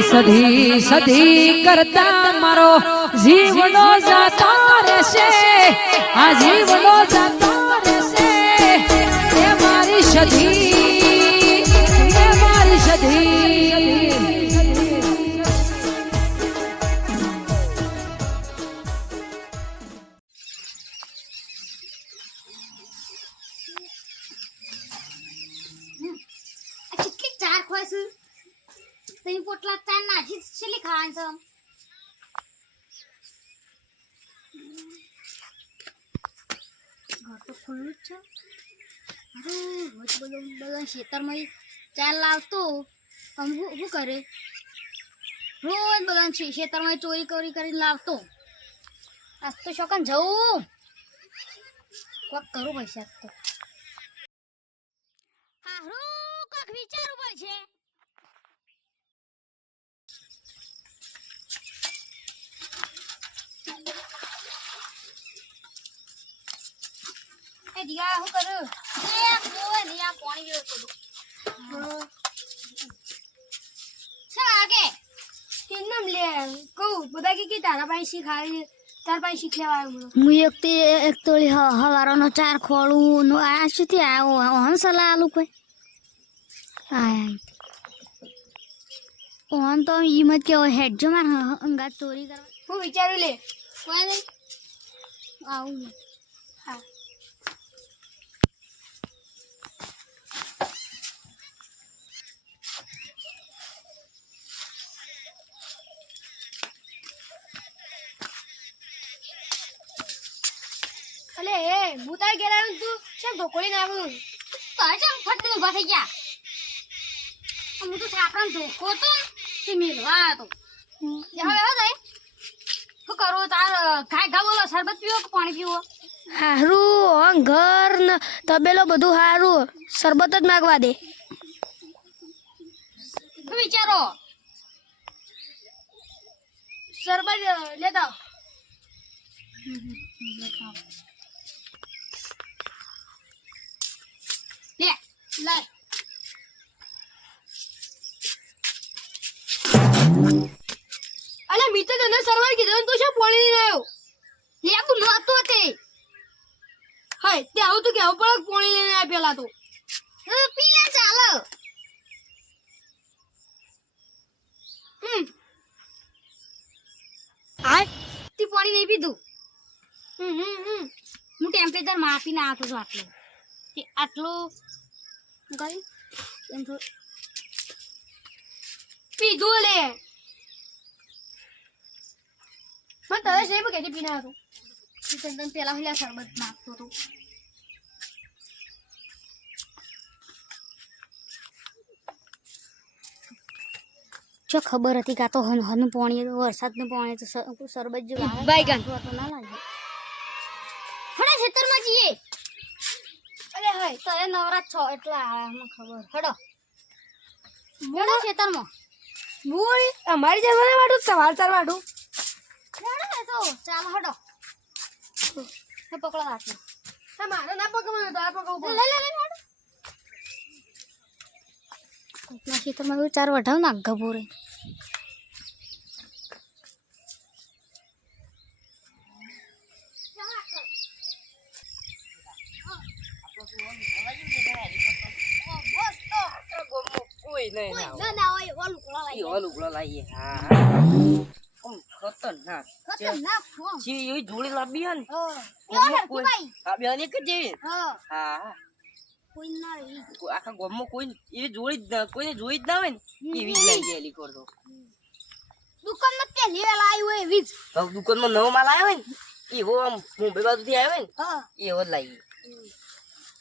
સધી સધી કરતા મારો જીવનો જાતો રહેશે. આ જીવનો જાતો રહેશે. એ મારી સધી એ મારી તઈ પોટલા ચાર નાખી છેલ્લી ખાવાની છે ઘર તો ખુલ્લું જ છે અરે રોજ બધો બધા ખેતરમાં ઈ ચાર લાવતો આમ શું શું કરે રોજ બધા ખેતરમાં ઈ ચોરી કરી કરીને લાવતો આજ તો શોકન જવું કોક કરું પૈસા તો હારું કોક વિચારવું પડશે એ દિયા હું કરું એ કોઈ નહીં આ પાણી જેવું કરું શું લાગે કેમ લે કહું બધા કે કે શીખાય તારા પાસે શીખ લેવા આવ્યો હું એક તે એક તોળી હવારોનો ચાર ખોળું નો આ શું થી આવ્યો હંસલા આલુ કોઈ. આય ઓન તો ઈ મત કે હેડ જો માર અંગાત ચોરી કરવા. હું વિચારું લે. કોઈ નહીં. આવું. અલે એ હું તારે ઘેર આવ્યો તું? શેમ ઢોકળી નાખું તારે કેમ ફટ ઊભા થઈ ગયા. હું તો છાપરા ધોકો તો તે મેલવા હતો. હવે હવે થાય શું કરો તાર ખાય બોલો શરબત પીવો કે પાણી પીવો? હારું ઘર ને તબેલો બધું હારું. શરબત જ માગવા દે. વિચારો? શરબત લેતા લે લાય. અલે મી તો તને સર્વર કીધું તું શું પાણી લઈને આવ્યો? લે તું નહોતો તે હાય તે આવું તો કેવું પડે પાણી લઈને આવ્યા પેલા તો. હવે પી લે, ચાલો. હમ. હાય. તી પાણી નહીં પીધું. હમ હમ હું ટેમ્પરેચર માપીને આવતો છું આટલું. આટલું ગઈ? એમ થોડું પીધું લે. મને તરસ નહીં પણ કેથી પીને આવ્યો તને પેલા પેલા શરબત નાખતો હતો જો ખબર હતી કાં તો હન હન પાણી વરસાદનું પાણી તો સરબત શરબત જેવું. બાઈગન. તો ના લાગે હડે ખેતરમાં જઈએ તમે નવરાત છો એટલે આમાં ખબર. હડો. હડો ખેતરમાં. બોલ અમારી જમાના વાડું તમારે તાર વાડું હડો ને તો ચાલ હડો. હે પકડો રાખી હા મારે ના પકવવાનું તારે પકવવું લે લે લે હડો. ખેતરમાં ચાર વઢાવ ના ગભોરે કોઈ નહીં ના ના ના હોય ઓલું કોલા ઈ ઓલું ગુલા લાવીએ હા. આમ ખતરનાક. ખતરનાક જે એવી જોડી લાવી હે ને હા. કોઈ- આ બે એક જ જેવી. હા. હા. કોઈ ના આખા ગામમાં કોઈ એ જોડી કોઈને જોઈ જ ના હોય ને એવી જ લાવી ગયેલી કરતો દુકાનમાં પહેલી વેલા આવી હોય એવી જ. દુકાનમાં નવો માલ આવ્યો હોય ને એવો આમ મુંબઈ બાજુથી આવ્યો ને એવો જ લાવી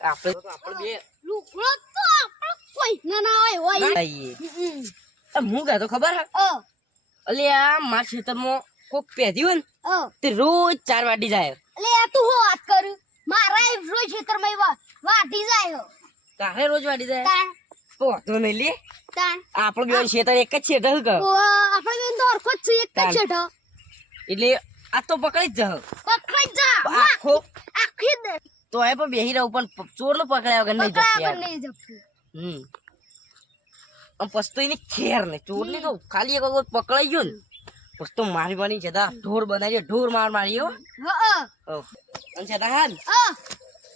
આપણે આપણે બે લુકડો તો આપણે ના ના હોય હોય. હું. કહેતો ખબર હે? અલે આ મારા ખેતરમાં કોક પહેર્યું ને તે રોજ ચાર વાટી જાય. આ તું હો વાત કર? મારા રોજ ખેતરમાં વાટી જાય. તારે રોજ વાટી જાય? તાણ. નહીં લે. તાણ. આપણો બે ખેતર એક જ ખેતર શું કહે? આપણે બેન તો જ એક જ તાણ. એટલે આ તો પકડી જ જાવ પકડાઈ જા આખો. આખી તો એ પણ બેહી રહું પણ ચોર નો પકડ્યા વગર નહીં પકડાયા જતી હમ. આમ પછી તો એની ખેર ને ચોરલી તો ખાલી એક વખત પકડાઈ ગયો ને પસ્તો મારી મારી જતા ઢોર બનાવી ઢોર માર મારી હો. અને છે હા.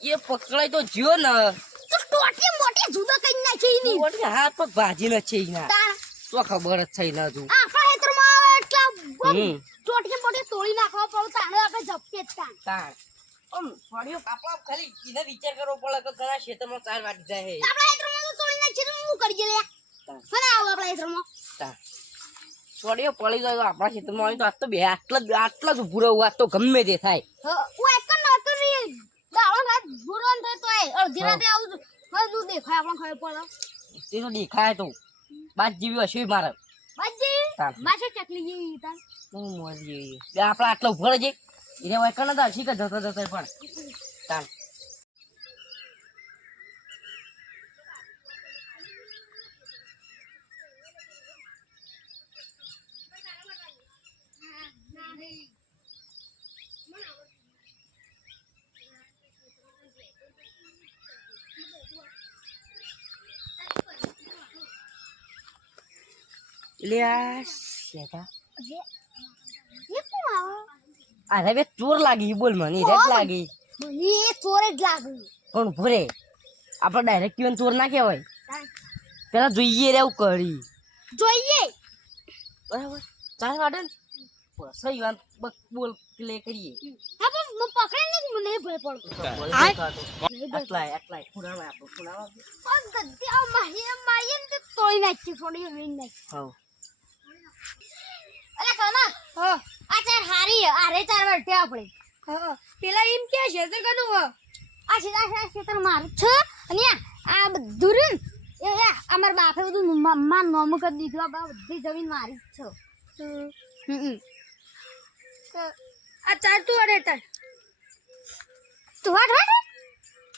એ પકડાઈ તો જ્યો ને. ટોટી મોટી જુદા કઈ નાખી ની વળી હાથ પર ભાજી ન છે ના તો ખબર જ છે ના તું આપણા હેતરમાં આવે એટલા ટોટી મોટી તોડી નાખવા પડે તાણે આપણે જપકે જ તાણ. આમ ફળિયો કાપવા ખાલી એને વિચાર કરવો પડે કે ઘણા ક્ષેત્રમાં ચાર વાગી જાય હે. આપણા મને આવો આપણા હેતરમાં. તાણ. પડી ગયો આપણા આવી તો આજ તો બે આટલા જ આટલા જ ઉભું રહેવું આજ તો ગમે તે થાય. હું એક હતો રાત ન થતો અડધી રાતે આવું છું. દેખાય આપણને ખબર પડે? તે તો દેખાય તો. બાદ જેવી હશે મારે. માસે ચકલી જેવી તાણ હું મરી બે આપણા આટલા ઊભા રહેજે. એને વાયકણ નતા શીખ જતો જતો પણ. તાણ લે આવે અરે બે ચોર લાગી બોલ મને રેટ લાગી. મને એ ચોરે જ લાગ્યું પણ ભરે આપણે ડાયરેક્ટ કીવન ચોર ના કહેવાય. પેલા જોઈએ રે કરી. જોઈએ. બરાબર? ચાલ વાડે ને પછી બક બોલ પ્લે કરીએ. હા પણ મને પકડે નહીં મને ભય પડતો. આટલા આટલા પુરાવા આપણો પુરાવા પણ ગદ્દી આ માહી મારીએ ને તો તોડી નાખી વીણ નાખી હા અરે કનક હો. આ ચાર હારી આ રે ચાર વર્ટે આપણે. હા પેલા એમ કે છે તો કનું હો. આ સીધા છે તર માર છે અને આ- આ બધું રે એ અમાર બાપે બધું મમ્મા નોમ કરી દીધું આ બધી જમીન મારી છે. હમ. આ ચાર તું અડે તાર. તું વાટ વાટ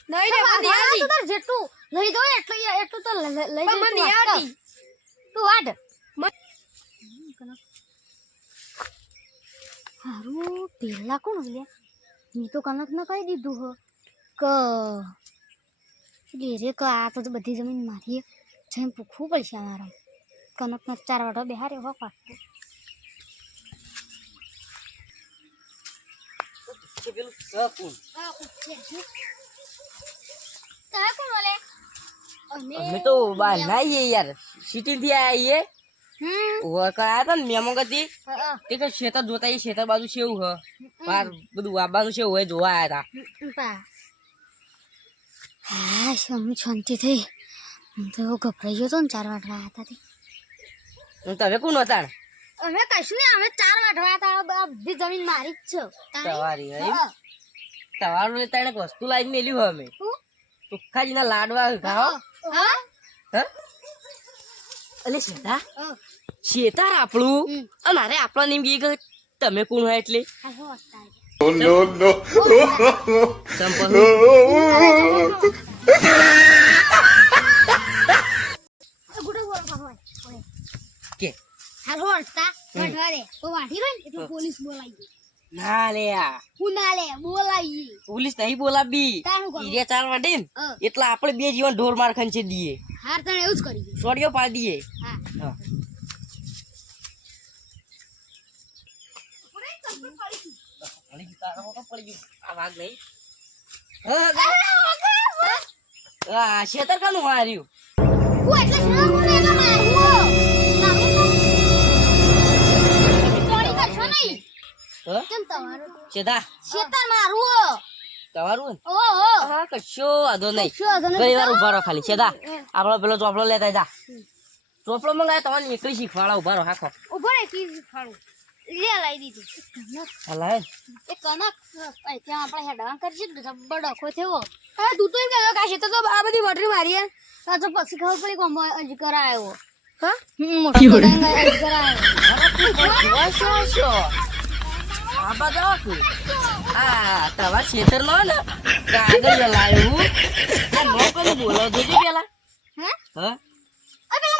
નહીં રે મને વાટ તાર જેટલું લઈ દો એટલું એટલું તો લઈ મને યાદ તું. વાટ મ- હારું પેલા કોણ લે? મેં તો કનકને કહી દીધું હો. કે. લે રે કે આ તો બધી જમીન મારી. જઈને પૂછવું પડશે અમારે. કનક ને ચાર વાટો બેહારે હો છે? પેલું ઓલે અમે તો બહાર ના યાર. સિટી થી આવીએ. વર્કર ને મેમો ગતિ તે કે ખેતર જોતા એ ખેતર બાજુ કેવું હ. બાર બધું વાબાનું છે હોય જોવા આયા હમ, હા શું શાંતિ થઈ. હું તો ગભરાઈ ગયો તો ને ચાર વાટવા આવ્યા હતા તે. હતા તમે કોણ હતા? અમે કશું નહીં અમે ચાર વાટવા હતા બધી જમીન મારી જ છે. તમારી હા. તમારું તને વસ્તુ લાવીને મેલ્યું અમે? ચોખ્ખાજીના લાડવા ખાઓ હા. હ? અલે શ્વેતા હા. શેતાર આપણું અમારે આપણો નિમ ગઈ તમે કોણ હોય એટલે? છે? પોલીસ બોલાવી ના લે આ. હું ના લે બોલાવી. પોલીસ નહીં બોલાવી. એટલે આપણે બે જીવન ઢોર માર ખંચે દઈએ હાર તને એવું જ કરી દીધું. સોડિયો પાડી દઈએ હા શેતર કાનું માર્યું હું એટલે શેના કોને એને માર્યો? તારું તો તોડી નાખશો નહીં. હા? કેમ તમારું? શેતા શેતાન મારું. તમારું. હા કશો વાંધો નહીં? ઘણી વાર ઊભા રહો ખાલી. શેતા આપણો પેલો ચોપડો લેતા જા. ચોપડો મંગાય તમારે નીકળી શીખવાડા ઊભા રહો હાખો ઊભો રહે, કી શીખવાડું. લે, લાઈ દીધું. હલાય એ કનક, ત્યાં આપણે હેડવાન કરશે જબ્બર ડખો થયો. હા તું તો એમ કહેતો કે આ તો આ બધી વટરી મારી હે. તો પછી ખબર પડી કે આમાં કરાયો. હા? મોટો બધાને અજગર આવ્યો. શો શો આ બધા તું આ તમારા ખેતર નો ને કાગળ લાવ્યું આ નો કઈ બોલો જોજો પેલા હે? પેલા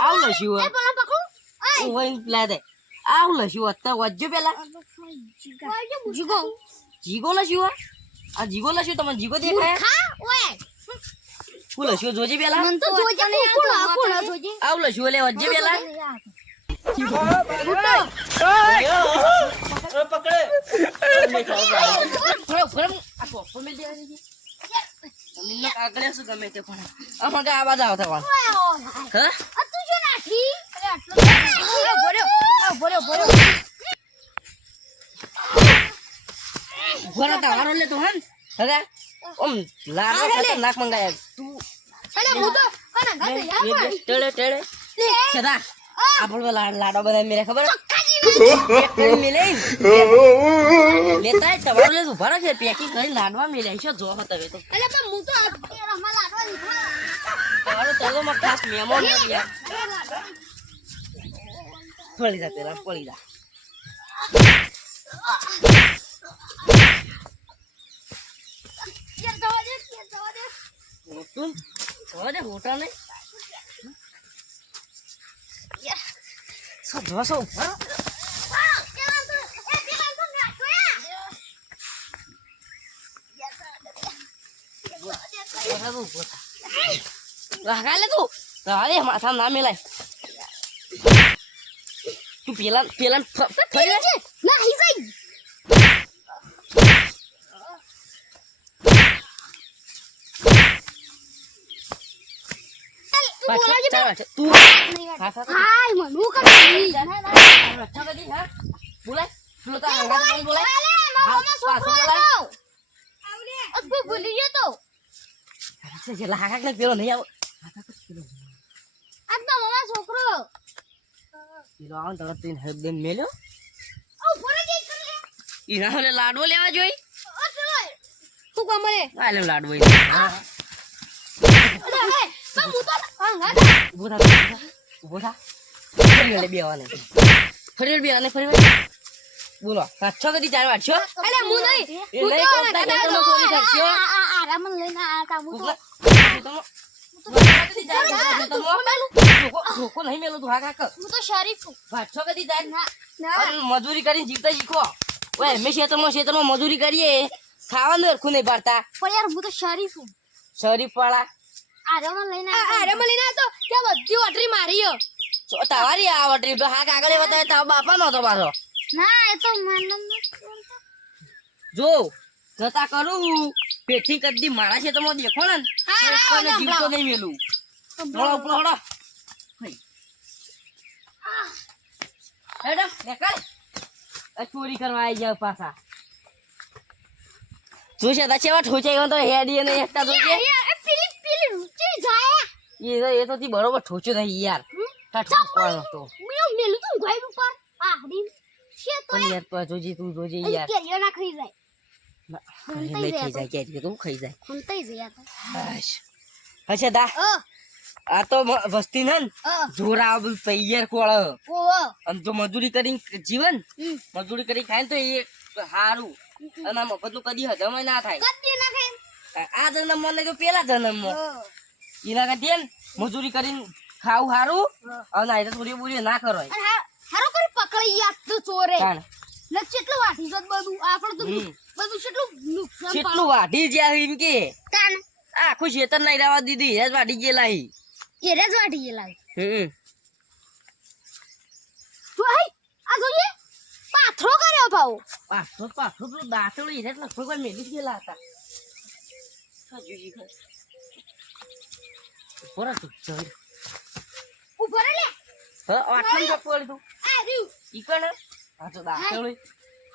આવ લસ્યું પેલા. હું વહીને દે આવ લસ્યું અત્યારે વજ્જો પેલા જીગો. જીગો લસ્યું આ જીગો લસ્યું તમને જીગો દેખાય ખા, ઓય. હું લસ્યો જોજે પેલા મન તો જોજે કોણ કોણ જોજે આવ લસ્યો લે વજે પેલા ફરો ફરો આ પોપો મેલ દેવા દેજે તમે ને કાગળે શું ગમે તે પણ. આમાં કે આવાજ આવતા વાળ હા? તું જો નાખી અરે આટલો ભર્યો આ ભર્યો ભર્યો ભરો તારો લે તો હન. હવે ઓમ લાડવા ખતરનાક મંગાયા તું અરે હું તો કના ગાતે યાર ટેળે ટેળે કદા આપણે લાડ લાડો બધા મેરે ખબર? મેલે લેતા તમારું લે ઊભા રાખે પેકિંગ કરી લાડવા મેલે છે જો હવે તો. અરે પણ હું તો રમા લાડવા લીધા તમારો તો માં ખાસ મહેમાન નથી યાર પડી જા પેલા પડી જા. યાર જવા દે યાર જવા દે? તું હવે હોટા ને સો જો સો ઊભા રહો. આ પેલા તો એ પેલા તો નાખો યાર ઊભા રહો, ઊભો થા. વાગા લે તું તારે માથા ના મેલાય તું પેલા પેલા ફરી વાર. ના હી જાય. તું? બોલાય. બોલાય? પાછો બોલાય. ભૂલી ગયો તો છે, છે, લાગાક ને પેલો નહીં આવો. આ તો મામા છોકરો પેલો આવો તો તીન દઈને મેલ્યો. ઓ ફોરે કે કરે ઓલે લાડવો લેવા જોઈ. ઓ જોય તું કમરે આ લે લાડવો ઈ. હા. અરે તો હું તો હંગા ઊભો થા. ફરી વળે બેવાને. ફરી બેવાને, ફરી. બોલો પાછો કદી ચાર છો અલે હું નહીં એ તો ખેતરમાં ચોરી કરશો. આરામ લઈને આ કામ હા મજૂરી કરીને જીવતા શીખો ઓય અમે ખેતરમાં ખેતરમાં મજૂરી કરીએ ખાવાનું હરખું નહીં ભરતા પણ યાર હું તો શરીફ છું શરીફ વાળા ત્યાં બધી ઓટરી મારી હો. તો તમારી આ વટરી તો હા કાગળે બતાવે તારા બાપા નો તમારો ના એ તો મને જો જતા કરું. પેઠી કદી મારા ખેતરમાં દેખો ને. તો કોઈને જીવતો નહીં મેલું. હળો ઉપલો હળો. હેડો દેખાડ ચોરી કરવા આવી જાવ પાછા. તું છે ચેવા ઠોચાઈ તો હેડી અને એકતા જોજે એ પેલી પેલી રૂચી જાય. એ તો એ તો તી બરોબર ઠોચ્યો નહીં યાર. તા ઠોકવાનો તો મેં મેલું તું ગાય ઉપર. આ હડી છે તો યાર તો જોજી તું જોજી યાર. કેરીઓ ના ખાઈ જાય. ના, નહીં જાય કે તું ખાઈ જાય ખંતાઈ જાય આ તો હાશ. હશે દા આ તો વસ્તી ને જોરા બધું તૈયાર કોળ ઓ જો મજૂરી કરીને જીવન મજૂરી કરી ખાય તો એ સારું અને આ મફતનું કદી હજમ ના થાય કદી ના ખાય આ જન્મમાં નહીં પેલા જન્મ એના કરતી ને મજૂરી કરીને ખાવું સારું અને આ ના કરો સારું કરી પકડી યાદ તો ચોરે. ને કેટલું વાટી બધું તો હમ. બધું કેટલું નુકસાન કેટલું વાઢી જ્યાં એમ કે? તાણ આખું શેતર નહીં રહેવા દીધી એ જ વાઢી ગયેલા હી. એરે જ વાઢી ગયેલા હમ જો હઈ આ જોઈએ પાથરો કર્યો ભાવ પાથરો પાથરો પેલું દાંતેલું હીરે લખો કોઈ મેલી ગયેલા હતા. રહે તું, જઈ. ઊભો લે હા, આટલું જ આપવું તું. આ રહ્યું. ઈ કણ આ તો દાંતેલું.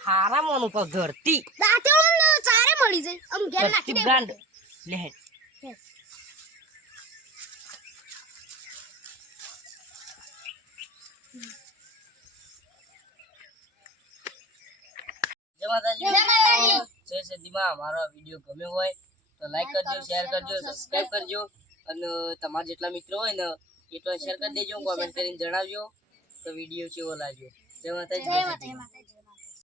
હારા મોનું ઉપર ધરતી દાંતેળો ચારે મળી જાય. આમ ઘેર નાખી દે. ગાંડ. લે. જય માતાજી. માતાજી. અમારો વીડિયો ગમ્યો હોય તો લાઈક કરજો શેર કરજો સબસ્ક્રાઇબ કરજો. અને તમારા જેટલા મિત્રો હોય ને એટલા શેર કરી દેજો કોમેન્ટ કરીને જણાવજો તો વીડિયો કેવો લાગ્યો. જય માતાજી જય જય